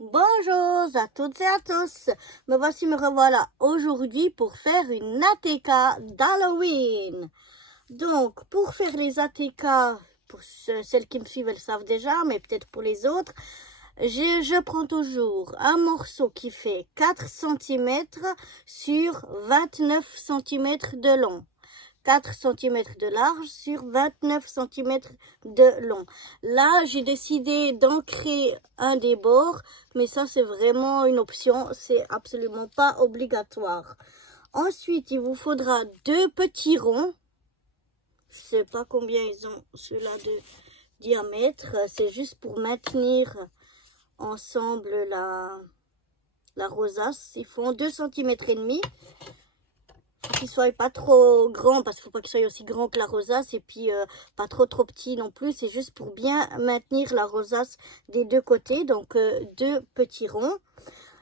Bonjour à toutes et à tous, me revoilà aujourd'hui pour faire une ATK d'Halloween. Donc pour faire les ATK, pour celles qui me suivent elles savent déjà, mais peut-être pour les autres, je prends toujours un morceau qui fait 4 cm sur 29 cm de long. 4 cm de large sur 29 cm de long. Là, j'ai décidé d'ancrer un des bords, mais ça, c'est vraiment une option. C'est absolument pas obligatoire. Ensuite, il vous faudra deux petits ronds. Je sais pas combien ils ont ceux-là de diamètre. C'est juste pour maintenir ensemble la rosace. Ils font 2 cm et demi. Qu'il soit pas trop grand, parce qu'il faut pas qu'il soit aussi grand que la rosace, et puis pas trop petit non plus. C'est juste pour bien maintenir la rosace des deux côtés. Donc deux petits ronds.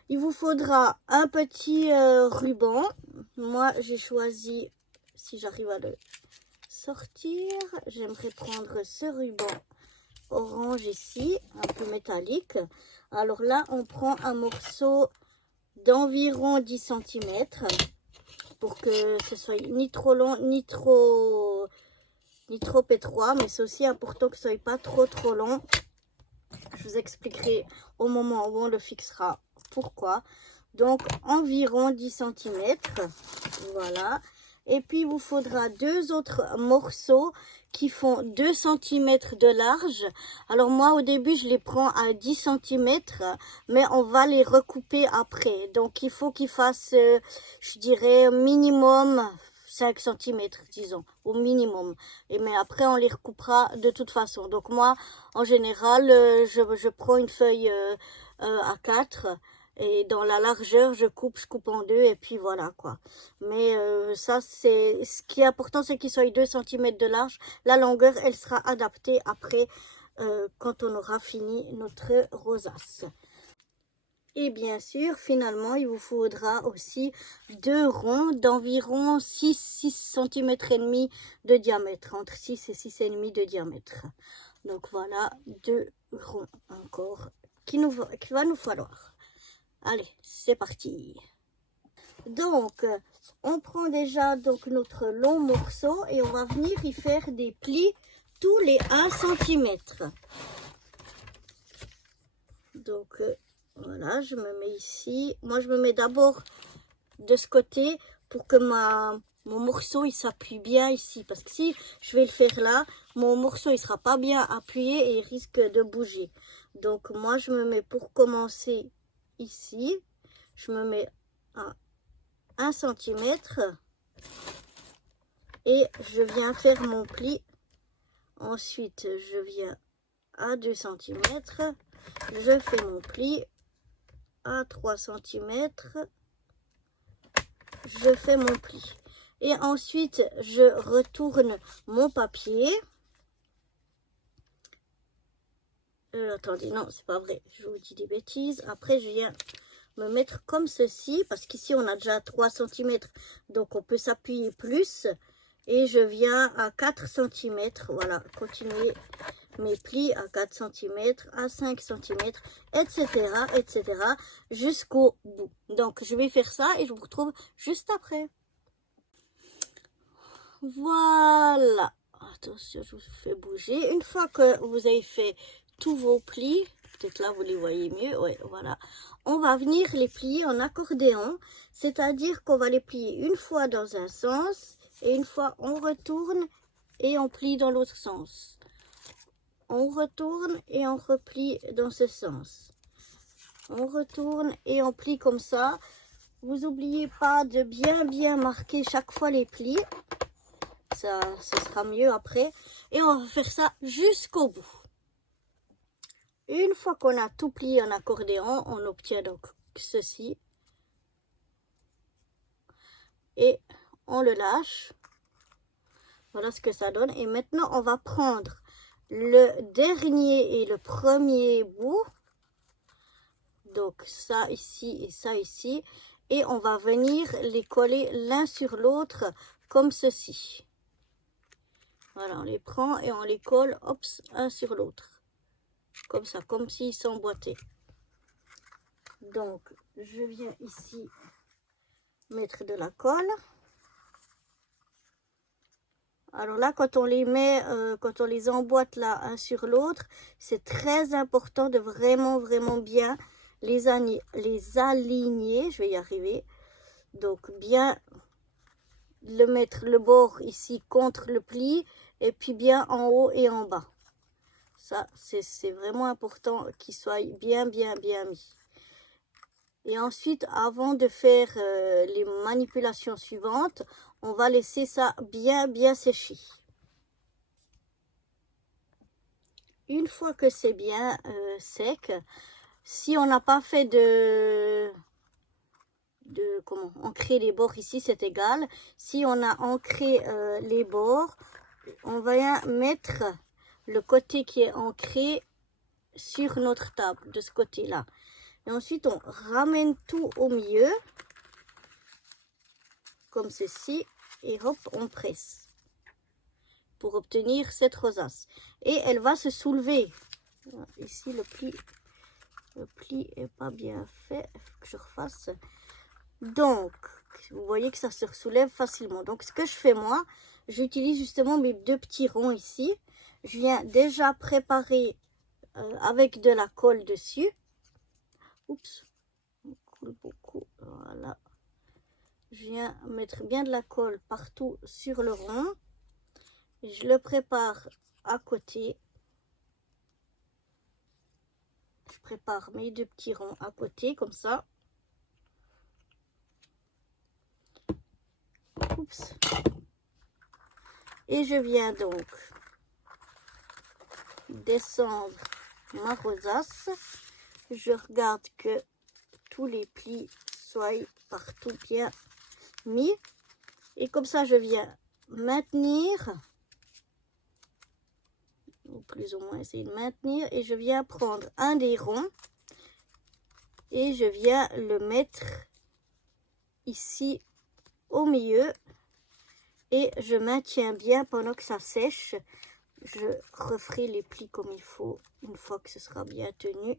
Il vous faudra un petit ruban. Moi j'ai choisi, si j'arrive à le sortir, j'aimerais prendre ce ruban orange ici, un peu métallique. Alors là on prend un morceau d'environ 10 cm pour que ce soit ni trop long ni trop étroit, mais c'est aussi important que ce soit pas trop long. Je vous expliquerai au moment où on le fixera pourquoi. Donc environ 10 cm, voilà. Et puis il vous faudra deux autres morceaux qui font 2 cm de large. Alors moi au début je les prends à 10 cm, mais on va les recouper après. Donc il faut qu'ils fassent, je dirais minimum 5 cm, disons, au minimum. Mais après on les recoupera de toute façon. Donc moi en général je prends une feuille A4. Et dans la largeur, je coupe en deux et puis voilà quoi. Mais ça, c'est ce qui est important, c'est qu'il soit 2 cm de large. La longueur, elle sera adaptée après quand on aura fini notre rosace. Et bien sûr, finalement, il vous faudra aussi deux ronds d'environ 6 cm et demi de diamètre, entre 6 et 6,5 de diamètre. Donc voilà, deux ronds encore qu'il va nous falloir. Allez, c'est parti. Donc, on prend déjà donc notre long morceau et on va venir y faire des plis tous les 1 cm. Donc, voilà, je me mets ici. Moi, je me mets d'abord de ce côté pour que mon morceau il s'appuie bien ici. Parce que si je vais le faire là, mon morceau il sera pas bien appuyé et il risque de bouger. Donc, moi, je me mets pour commencer ici. Je me mets à 1 cm et je viens faire mon pli. Ensuite, je viens à 2 cm. Je fais mon pli à 3 cm. Je fais mon pli. Et ensuite, je retourne mon papier. Attendez, non, c'est pas vrai. Je vous dis des bêtises. Après, je viens me mettre comme ceci, parce qu'ici on a déjà 3 cm, donc on peut s'appuyer plus, et je viens à 4 cm, voilà, continuer mes plis à 4 cm, à 5 cm, etc., etc., jusqu'au bout. Donc je vais faire ça et je vous retrouve juste après. Voilà, attention, je vous fais bouger. Une fois que vous avez fait tous vos plis, peut-être là vous les voyez mieux, ouais, voilà. On va venir les plier en accordéon, c'est-à-dire qu'on va les plier une fois dans un sens et une fois on retourne et on plie dans l'autre sens. On retourne et on replie dans ce sens. On retourne et on plie comme ça. Vous n'oubliez pas de bien marquer chaque fois les plis. Ça sera mieux après. Et on va faire ça jusqu'au bout. Une fois qu'on a tout plié en accordéon, on obtient donc ceci. Et on le lâche. Voilà ce que ça donne. Et maintenant, on va prendre le dernier et le premier bout. Donc ça ici et ça ici. Et on va venir les coller l'un sur l'autre comme ceci. Voilà, on les prend et on les colle, hop, un sur l'autre. Comme ça, comme s'ils s'emboîtaient. Donc, je viens ici mettre de la colle. Alors là, quand on les met, quand on les emboîte là, un sur l'autre, c'est très important de vraiment bien les aligner. Je vais y arriver. Donc, bien mettre le bord ici contre le pli et puis bien en haut et en bas. Ça, c'est vraiment important qu'il soit bien mis. Et ensuite, avant de faire les manipulations suivantes, on va laisser ça bien sécher. Une fois que c'est bien sec, si on n'a pas fait comment ancrer les bords ici, c'est égal. Si on a ancré les bords, on va mettre le côté qui est ancré sur notre table, de ce côté-là. Et ensuite, on ramène tout au milieu, comme ceci, et hop, on presse pour obtenir cette rosace. Et elle va se soulever. Ici, le pli est pas bien fait, il faut que je refasse. Donc, vous voyez que ça se soulève facilement. Donc, ce que je fais moi, j'utilise justement mes deux petits ronds ici. Je viens déjà préparer avec de la colle dessus. Oups, on coule beaucoup. Voilà. Je viens mettre bien de la colle partout sur le rond. Je le prépare à côté. Je prépare mes deux petits ronds à côté, comme ça. Oups. Et je viens donc descendre ma rosace. Je regarde que tous les plis soient partout bien mis. Et comme ça, je viens maintenir, ou plus ou moins essayer de maintenir, et je viens prendre un des ronds et je viens le mettre ici au milieu et je maintiens bien pendant que ça sèche. Je referai les plis comme il faut une fois que ce sera bien tenu.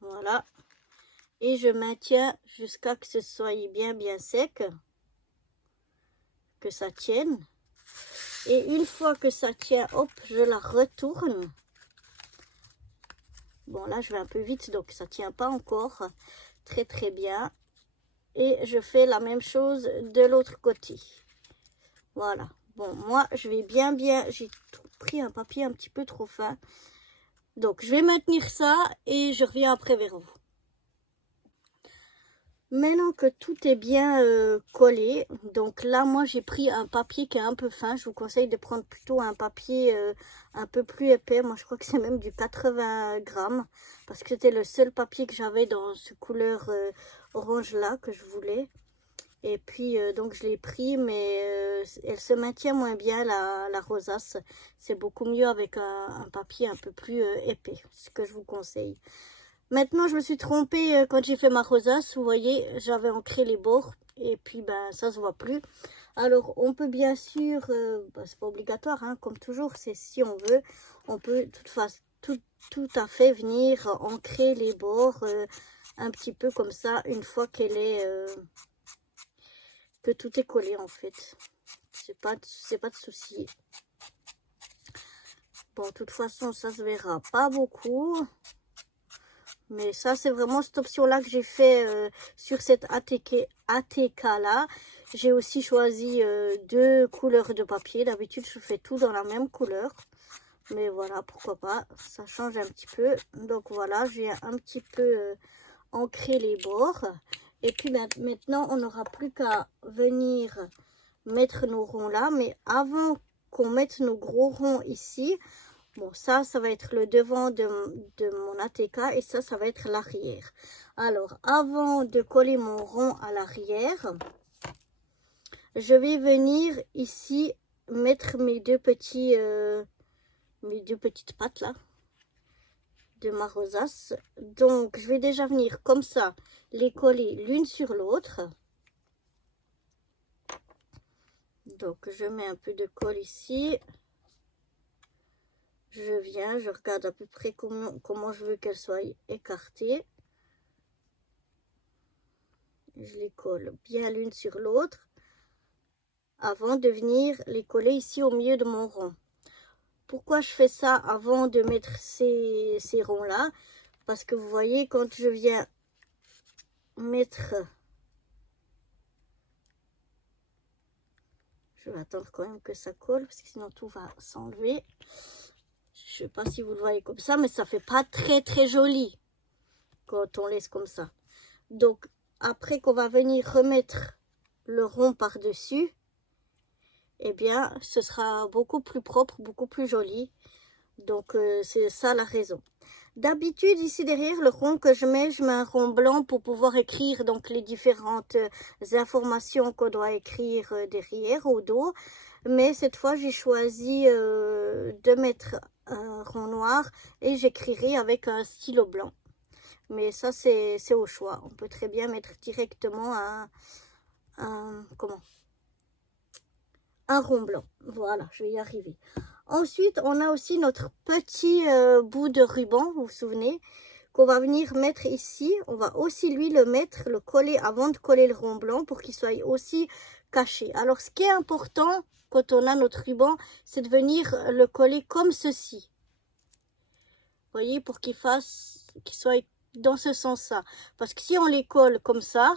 Voilà. Et je maintiens jusqu'à que ce soit bien sec, que ça tienne. Et une fois que ça tient, hop, je la retourne. Bon, là, je vais un peu vite, donc ça tient pas encore très bien. Et je fais la même chose de l'autre côté. Voilà. Bon, moi, je vais bien... J'ai pris un papier un petit peu trop fin. Donc, je vais maintenir ça et je reviens après vers vous. Maintenant que tout est bien collé, donc là, moi, j'ai pris un papier qui est un peu fin. Je vous conseille de prendre plutôt un papier un peu plus épais. Moi, je crois que c'est même du 80 grammes. Parce que c'était le seul papier que j'avais dans ce couleur orange-là que je voulais. Et puis, donc, je l'ai pris, mais elle se maintient moins bien, la rosace. C'est beaucoup mieux avec un papier un peu plus épais, ce que je vous conseille. Maintenant, je me suis trompée quand j'ai fait ma rosace. Vous voyez, j'avais ancré les bords et puis ben ça se voit plus. Alors, on peut bien sûr, c'est pas obligatoire, hein, comme toujours, c'est si on veut, on peut tout à fait venir ancrer les bords un petit peu comme ça une fois qu'elle est que tout est collé en fait. C'est pas de souci. Bon, de toute façon, ça se verra pas beaucoup. Mais ça, c'est vraiment cette option-là que j'ai fait sur cette ATK là. J'ai aussi choisi deux couleurs de papier. D'habitude, je fais tout dans la même couleur. Mais voilà, pourquoi pas. Ça change un petit peu. Donc voilà, j'ai un petit peu ancré les bords. Et puis maintenant, on n'aura plus qu'à venir mettre nos ronds là. Mais avant qu'on mette nos gros ronds ici... Bon, ça va être le devant de mon ATK et ça va être l'arrière. Alors, avant de coller mon rond à l'arrière, je vais venir ici mettre mes deux petites pattes là de ma rosace. Donc, je vais déjà venir comme ça, les coller l'une sur l'autre. Donc, je mets un peu de colle ici. Je viens, je regarde à peu près comment je veux qu'elle soit écartée. je les colle bien l'une sur l'autre avant de venir les coller ici au milieu de mon rond. Pourquoi je fais ça avant de mettre ces ronds là? Parce que vous voyez, quand je viens mettre, je vais attendre quand même que ça colle parce que sinon tout va s'enlever. Je sais pas si vous le voyez comme ça, mais ça fait pas très joli quand on laisse comme ça. Donc après qu'on va venir remettre le rond par dessus, eh bien ce sera beaucoup plus propre, beaucoup plus joli. Donc c'est ça la raison. D'habitude, ici derrière le rond que je mets un rond blanc pour pouvoir écrire donc les différentes informations qu'on doit écrire derrière au dos. Mais cette fois, j'ai choisi de mettre un rond noir et j'écrirai avec un stylo blanc. Mais ça, c'est au choix. On peut très bien mettre directement un rond blanc. Voilà, je vais y arriver. Ensuite, on a aussi notre petit bout de ruban, vous vous souvenez, qu'on va venir mettre ici. On va aussi lui le mettre, le coller avant de coller le rond blanc pour qu'il soit aussi caché. Alors, ce qui est important quand on a notre ruban, c'est de venir le coller comme ceci. Vous voyez, pour qu'il soit dans ce sens-là. Parce que si on les colle comme ça,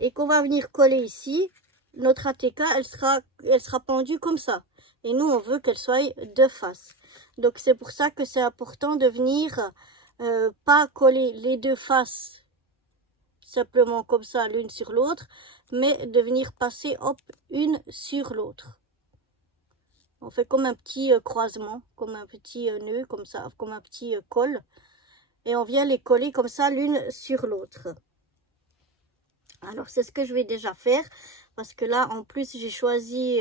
et qu'on va venir coller ici, notre ATK, elle sera pendue comme ça. Et nous, on veut qu'elle soit de face. Donc, c'est pour ça que c'est important de venir pas coller les deux faces simplement comme ça, l'une sur l'autre, mais de venir passer, hop, une sur l'autre. On fait comme un petit croisement, comme un petit nœud, comme ça, comme un petit col. Et on vient les coller comme ça, l'une sur l'autre. Alors, c'est ce que je vais déjà faire. Parce que là, en plus, j'ai choisi...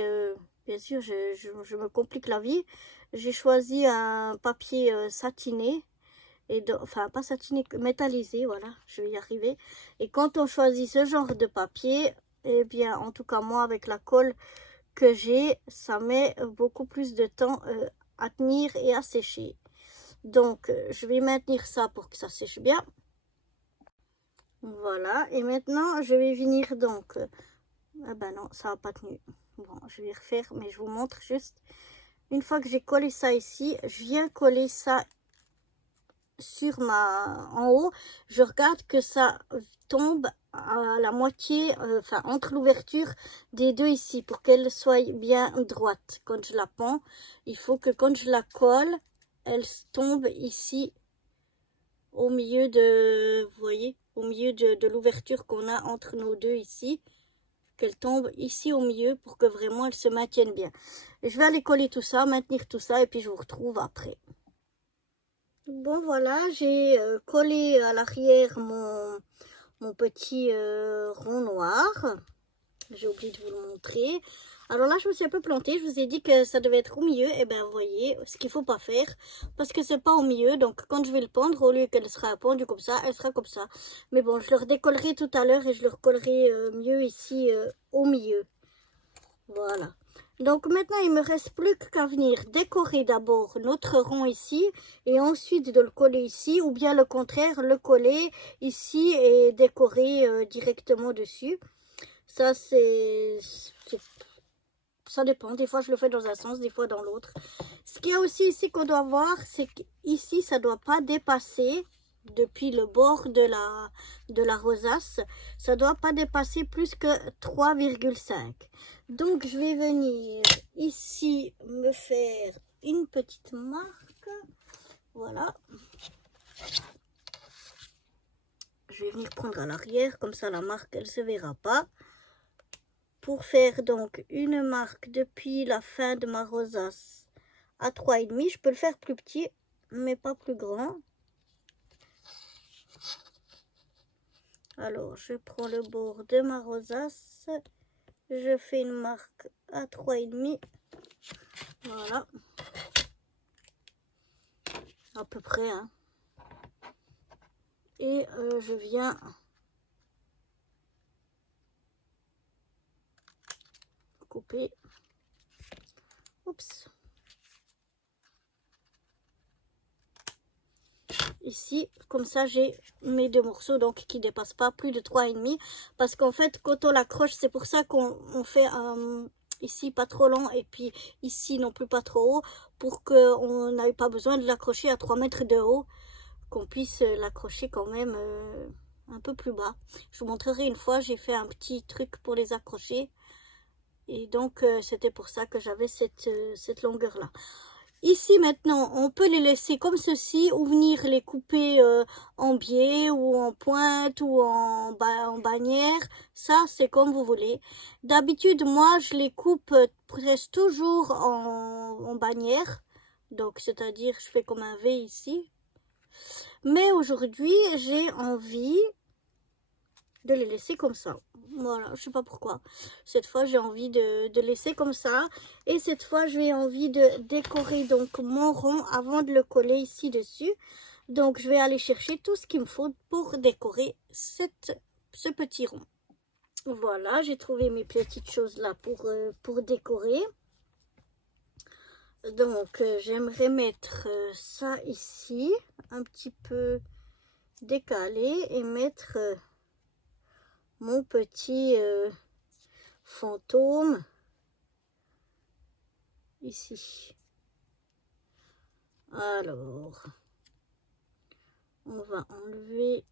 bien sûr, je me complique la vie. J'ai choisi un papier satiné. Enfin, pas satiné, métallisé, voilà, je vais y arriver. Et quand on choisit ce genre de papier, eh bien, en tout cas, moi, avec la colle que j'ai, ça met beaucoup plus de temps à tenir et à sécher. Donc, je vais maintenir ça pour que ça sèche bien. Voilà, et maintenant, je vais venir donc... ah ben non, ça n'a pas tenu. Bon, je vais refaire, mais je vous montre juste. Une fois que j'ai collé ça ici, je viens coller ça sur en haut. Je regarde que ça tombe à la moitié, enfin entre l'ouverture des deux ici, pour qu'elle soit bien droite. Quand je la pends, il faut que quand je la colle, elle tombe ici au milieu de, vous voyez, au milieu de l'ouverture qu'on a entre nos deux ici. Qu'elle tombe ici au milieu pour que vraiment elle se maintienne bien. Et je vais aller coller tout ça, maintenir tout ça et puis je vous retrouve après. Bon voilà, j'ai collé à l'arrière mon petit rond noir. J'ai oublié de vous le montrer. Alors là, je me suis un peu plantée. Je vous ai dit que ça devait être au milieu. Et bien, vous voyez, ce qu'il ne faut pas faire. Parce que c'est pas au milieu. Donc, quand je vais le pendre, au lieu qu'elle sera pendue comme ça, elle sera comme ça. Mais bon, je le redécollerai tout à l'heure et je le recollerai mieux ici au milieu. Voilà. Donc, maintenant, il me reste plus qu'à venir décorer d'abord notre rond ici. Et ensuite de le coller ici. Ou bien le contraire, le coller ici et décorer directement dessus. Ça, ça dépend. Des fois, je le fais dans un sens, des fois dans l'autre. Ce qu'il y a aussi ici qu'on doit voir, c'est qu'ici, ça ne doit pas dépasser, depuis le bord de la rosace, ça ne doit pas dépasser plus que 3,5. Donc, je vais venir ici me faire une petite marque. Voilà. Je vais venir prendre à l'arrière, comme ça la marque, elle ne se verra pas. Pour faire donc une marque depuis la fin de ma rosace à 3,5, je peux le faire plus petit, mais pas plus grand. Alors, je prends le bord de ma rosace, je fais une marque à 3,5. Voilà. À peu près, hein. Et je viens... couper. Oups. ici, comme ça j'ai mes deux morceaux donc qui ne dépassent pas plus de 3,5 parce qu'en fait quand on l'accroche, c'est pour ça qu'on fait ici pas trop long et puis ici non plus pas trop haut, pour qu'on n'ait pas besoin de l'accrocher à 3 mètres de haut, qu'on puisse l'accrocher quand même un peu plus bas. Je vous montrerai une fois, j'ai fait un petit truc pour les accrocher et donc c'était pour ça que j'avais cette longueur là. Ici maintenant, on peut les laisser comme ceci ou venir les couper en biais ou en pointe ou en bannière. Ça, c'est comme vous voulez. D'habitude, moi, je les coupe presque toujours en bannière. Donc, c'est-à-dire, je fais comme un V ici. Mais aujourd'hui, j'ai envie de les laisser comme ça. Voilà, je sais pas pourquoi. Cette fois, j'ai envie de laisser comme ça. Et cette fois, j'ai envie de décorer donc mon rond avant de le coller ici dessus. Donc, je vais aller chercher tout ce qu'il me faut pour décorer ce petit rond. Voilà, j'ai trouvé mes petites choses là pour décorer. Donc, j'aimerais mettre ça ici, un petit peu décalé et mettre... mon petit fantôme ici. Alors, on va enlever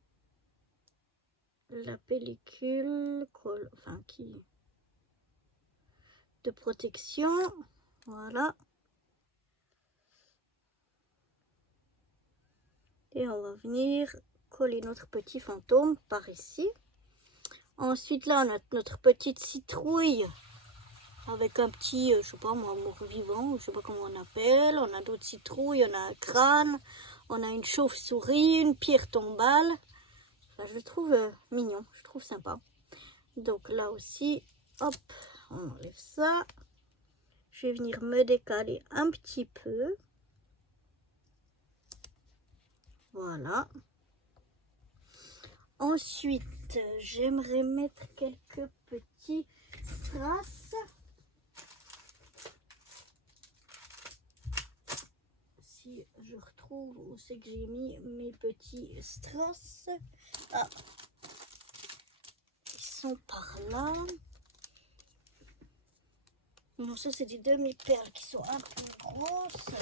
la pellicule de protection. Voilà. Et on va venir coller notre petit fantôme par ici. Ensuite, là, on a notre petite citrouille avec un petit, je sais pas moi, mort-vivant, je sais pas comment on appelle. On a d'autres citrouilles, on a un crâne, on a une chauve-souris, une pierre tombale. Enfin, je le trouve mignon, je trouve sympa. Donc là aussi, hop, on enlève ça. Je vais venir me décaler un petit peu. Voilà. Ensuite, j'aimerais mettre quelques petits strass. Si je retrouve où c'est que j'ai mis mes petits strass. Ah, ils sont par là. Non, ça c'est des demi-perles qui sont un peu grosses.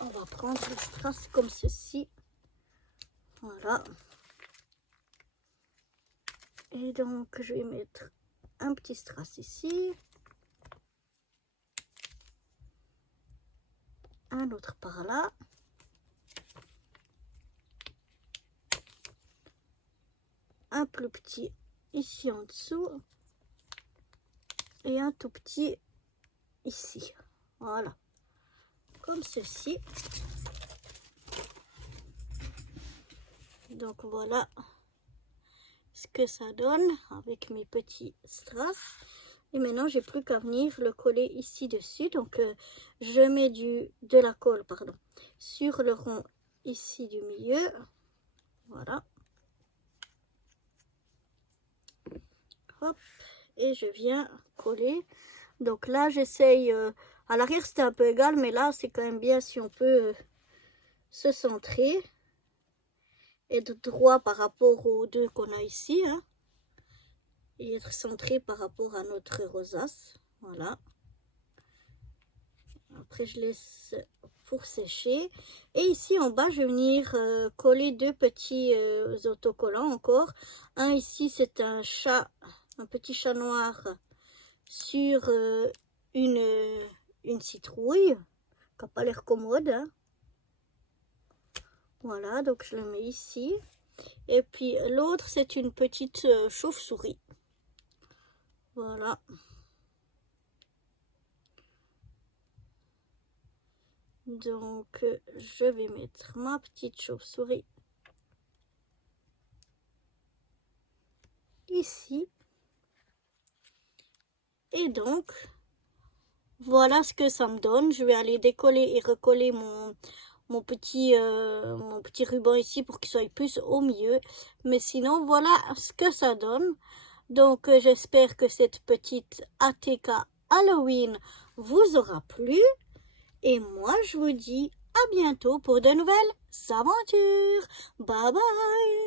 On va prendre les strass comme ceci. Voilà. Et donc, je vais mettre un petit strass ici. Un autre par là. Un plus petit ici en dessous. Et un tout petit ici. Voilà. Comme ceci. Donc voilà ce que ça donne avec mes petits strass. Et maintenant j'ai plus qu'à venir le coller ici dessus. Donc je mets de la colle sur le rond ici du milieu. Voilà. Hop. Et je viens coller. Donc là j'essaye, à l'arrière c'était un peu égal, mais là c'est quand même bien si on peut se centrer. Et de droit par rapport aux deux qu'on a ici, hein, et être centré par rapport à notre rosace. Voilà. Après je laisse pour sécher. Et ici en bas je vais venir coller deux petits autocollants encore. Un ici c'est un petit chat noir sur une citrouille qui n'a pas l'air commode, hein. Voilà, donc je le mets ici. Et puis l'autre, c'est une petite chauve-souris. Voilà. Donc, je vais mettre ma petite chauve-souris ici. Et donc, voilà ce que ça me donne. Je vais aller décoller et recoller mon petit ruban ici pour qu'il soit plus au milieu. Mais sinon, voilà ce que ça donne. Donc, j'espère que cette petite ATK Halloween vous aura plu. Et moi, je vous dis à bientôt pour de nouvelles aventures. Bye bye.